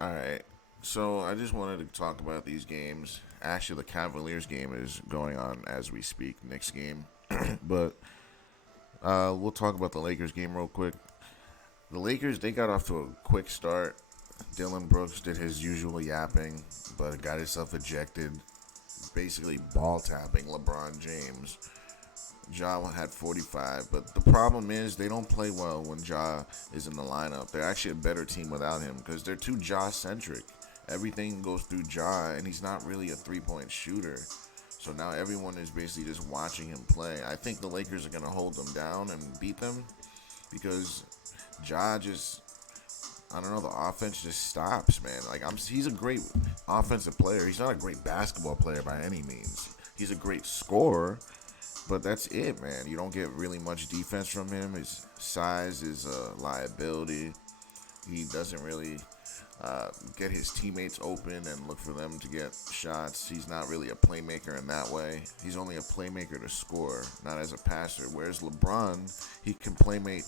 All right. So I just wanted to talk about these games. Actually, the Cavaliers game is going on as we speak. Knicks game, but we'll talk about the Lakers game real quick. The Lakers they got off to a quick start. Dylan Brooks did his usual yapping, but got himself ejected, basically ball tapping LeBron James. Ja had 45, but the problem is they don't play well when Ja is in the lineup. They're actually a better team without him because they're too Ja centric. Everything goes through Ja, and he's not really a 3-point shooter. So now everyone is basically just watching him play. I think the Lakers are going to hold them down and beat them because Ja just, I don't know, the offense just stops, man. He's a great offensive player. He's not a great basketball player by any means. He's a great scorer, but that's it, man. You don't get really much defense from him. His size is a liability. He doesn't really get his teammates open and look for them to get shots. He's not really a playmaker in that way. He's only a playmaker to score, not as a passer. Whereas LeBron, he can playmate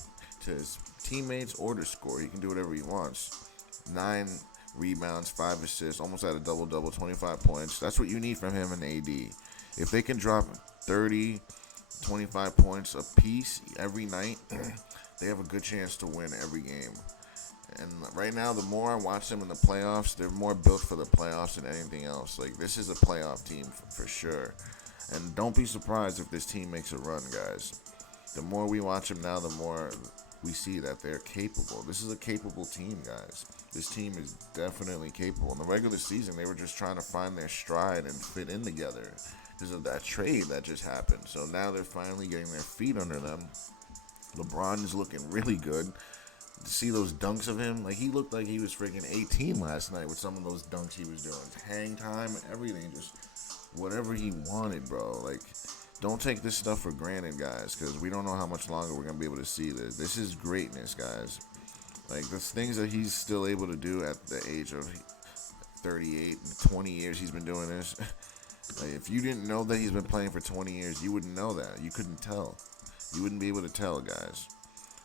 to his teammates or to score. He can do whatever he wants. 9 rebounds, 5 assists, almost had a double double, 25 points. That's what you need from him and AD. If they can drop 30, 25 points a piece every night, they have a good chance to win every game. And right now, the more I watch them in the playoffs, they're more built for the playoffs than anything else. Like, this is a playoff team for sure. And don't be surprised if this team makes a run, guys. The more we watch them now, the more we see that they're capable. This is a capable team, guys. This team is definitely capable. In the regular season, they were just trying to find their stride and fit in together because of that trade that just happened. So now they're finally getting their feet under them. LeBron is looking really good. To see those dunks of him, like he looked like he was freaking 18 last night with some of those dunks he was doing. Hang time, everything, just whatever he wanted, bro. Like, don't take this stuff for granted, guys, because we don't know how much longer we're gonna be able to see this. This is greatness, guys. Like the things that he's still able to do at the age of 38, 20 years he's been doing this. Like, if you didn't know that he's been playing for 20 years, you wouldn't know that. You couldn't tell. You wouldn't be able to tell, guys.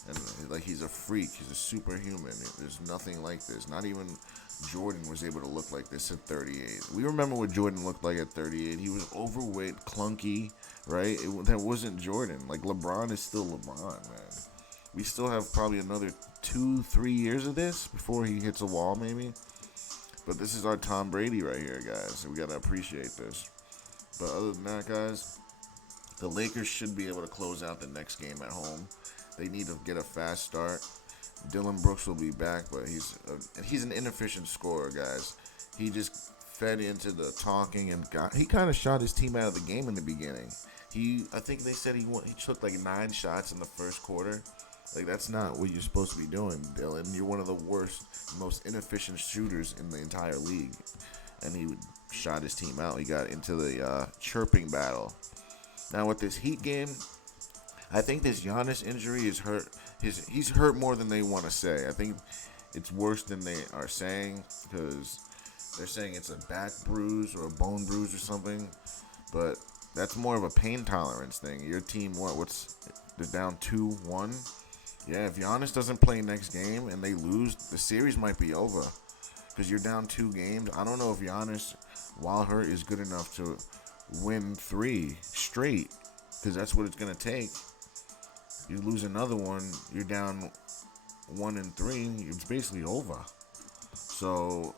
And like he's a freak, he's a superhuman. There's nothing like this. Not even Jordan was able to look like this at 38. We remember what Jordan looked like at 38. He was overweight, clunky, right? That wasn't Jordan. Like LeBron is still LeBron, man. We still have probably another 2, 3 years of this before he hits a wall, maybe. But this is our Tom Brady right here, guys. So we gotta appreciate this. But other than that, guys, the Lakers should be able to close out the next game at home. They need to get a fast start. Dylan Brooks will be back, but he's an inefficient scorer, guys. He just fed into the talking and he kind of shot his team out of the game in the beginning. I think they said he took like 9 shots in the first quarter. Like that's not what you're supposed to be doing, Dylan. You're one of the worst, most inefficient shooters in the entire league. And he shot his team out. He got into the chirping battle. Now with this Heat game, I think this Giannis injury is hurt. He's hurt more than they want to say. I think it's worse than they are saying because they're saying it's a back bruise or a bone bruise or something. But that's more of a pain tolerance thing. Your team, they're down 2-1. Yeah, if Giannis doesn't play next game and they lose, the series might be over because you're down 2 games. I don't know if Giannis, while hurt, is good enough to win 3 straight because that's what it's gonna take. You lose another one, you're down 1-3. It's basically over. So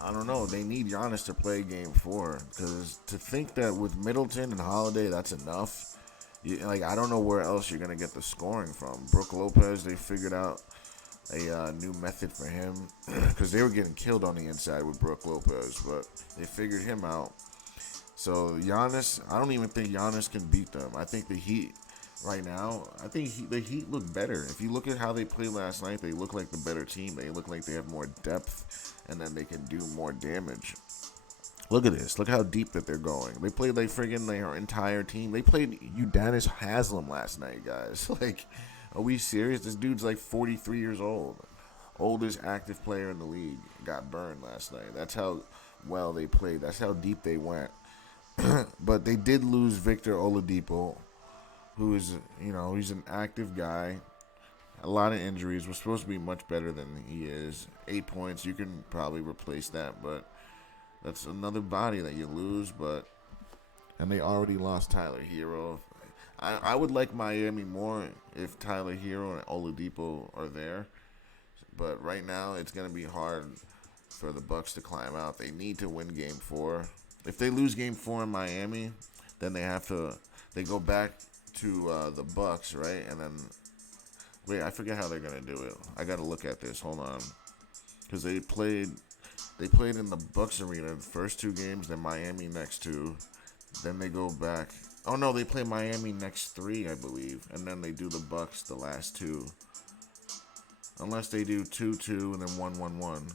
I don't know. They need Giannis to play Game 4 because to think that with Middleton and Holiday that's enough. I don't know where else you're gonna get the scoring from. Brook Lopez, they figured out a new method for him because they were getting killed on the inside with Brook Lopez, but they figured him out. So Giannis, I don't even think Giannis can beat them. I think the Heat right now, the Heat look better. If you look at how they played last night, they look like the better team. They look like they have more depth, and then they can do more damage. Look at this. Look how deep that they're going. They played like friggin' their entire team. They played Udonis Haslam last night, guys. Like, are we serious? This dude's like 43 years old. Oldest active player in the league got burned last night. That's how well they played. That's how deep they went. But they did lose Victor Oladipo, who is, he's an active guy. A lot of injuries. We're supposed to be much better than he is. 8 points, you can probably replace that, but that's another body that you lose. But and they already lost Tyler Hero. I would like Miami more if Tyler Hero and Oladipo are there, but right now it's gonna be hard for the Bucks to climb out. They need to win Game 4. If they lose Game 4 in Miami, then they go back to the Bucks, right? And then wait, I forget how they're gonna do it. I gotta look at this. Hold on, because they played in the Bucks arena the first 2 games, then Miami next 2, then they go back. Oh no, they play Miami next 3, I believe, and then they do the Bucks the last 2. Unless they do 2-2 and then 1-1-1.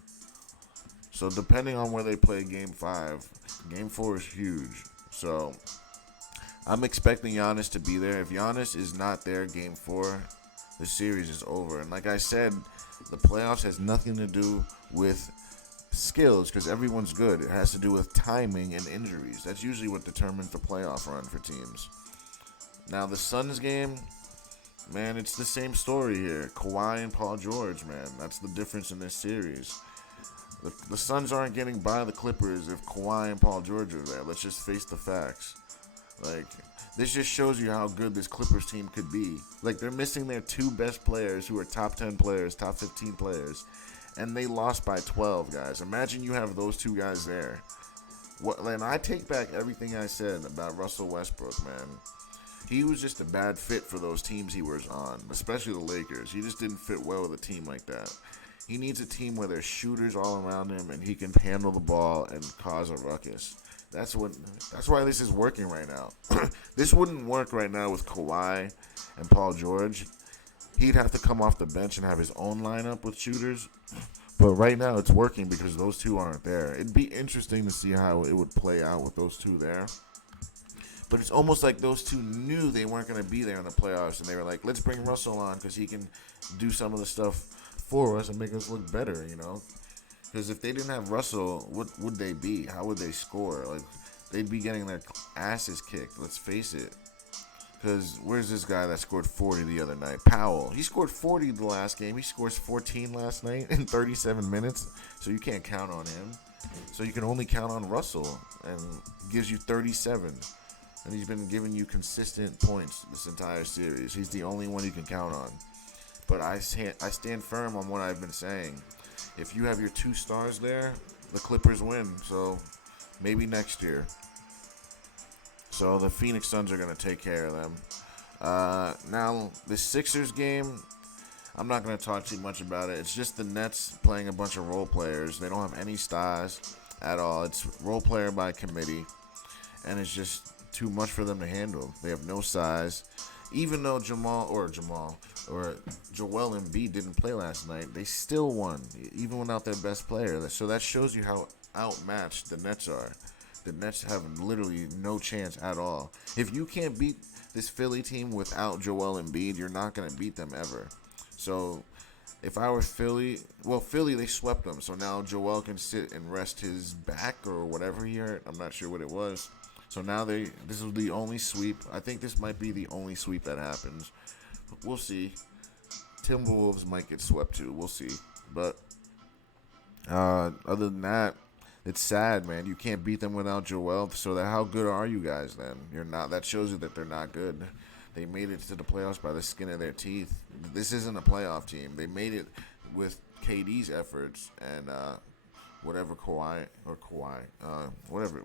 So depending on where they play Game 5, Game 4 is huge. So I'm expecting Giannis to be there. If Giannis is not there Game 4, the series is over. And like I said, the playoffs has nothing to do with skills because everyone's good. It has to do with timing and injuries. That's usually what determines the playoff run for teams. Now the Suns game, man, it's the same story here. Kawhi and Paul George, man. That's the difference in this series. The Suns aren't getting by the Clippers if Kawhi and Paul George are there. Let's just face the facts. Like, this just shows you how good this Clippers team could be. Like, they're missing their 2 best players who are top 10 players, top 15 players. And they lost by 12, guys. Imagine you have those 2 guys there. And I take back everything I said about Russell Westbrook, man. He was just a bad fit for those teams he was on, especially the Lakers. He just didn't fit well with a team like that. He needs a team where there's shooters all around him and he can handle the ball and cause a ruckus. That's why this is working right now. This wouldn't work right now with Kawhi and Paul George. He'd have to come off the bench and have his own lineup with shooters. But right now it's working because those 2 aren't there. It'd be interesting to see how it would play out with those 2 there. But it's almost like those 2 knew they weren't going to be there in the playoffs. And they were like, let's bring Russell on because he can do some of the stuff for us and make us look better, you know? Because if they didn't have Russell, what would they be? How would they score? Like, they'd be getting their asses kicked. Let's face it. Because where's this guy that scored 40 the other night? Powell. He scored 40 the last game. He scores 14 last night in 37 minutes. So you can't count on him. So you can only count on Russell. And he gives you 37. And he's been giving you consistent points this entire series. He's the only one you can count on. But I stand firm on what I've been saying. If you have your 2 stars there, the Clippers win. So maybe next year. So the Phoenix Suns are going to take care of them. Now, the Sixers game, I'm not going to talk too much about it. It's just the Nets playing a bunch of role players. They don't have any stars at all. It's role player by committee. And it's just too much for them to handle. They have no size. Even though Joel Embiid didn't play last night, they still won, even without their best player. So that shows you how outmatched the Nets are. The Nets have literally no chance at all. If you can't beat this Philly team without Joel Embiid, you're not going to beat them ever. So if I were Philly, they swept them. So now Joel can sit and rest his back or whatever he hurt. I'm not sure what it was. So now this is the only sweep. I think this might be the only sweep that happens. We'll see. Timberwolves might get swept too. We'll see. But other than that, it's sad, man. You can't beat them without Joel. So how good are you guys then? You're not. That shows you that they're not good. They made it to the playoffs by the skin of their teeth. This isn't a playoff team. They made it with KD's efforts and whatever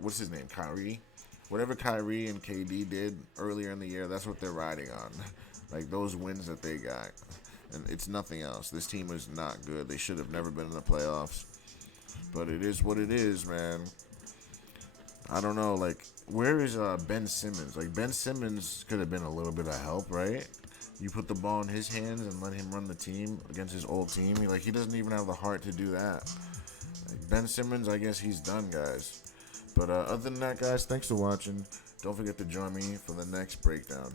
what's his name, Kyrie? Whatever Kyrie and KD did earlier in the year, that's what they're riding on. Like those wins that they got. And it's nothing else. This team is not good. They should have never been in the playoffs. But it is what it is, man. I don't know, like, where is Ben Simmons? Like, Ben Simmons could have been a little bit of help, right? You put the ball in his hands and let him run the team against his old team. He doesn't even have the heart to do that. Like, Ben Simmons, I guess he's done, guys. But other than that, guys, thanks for watching. Don't forget to join me for the next breakdown.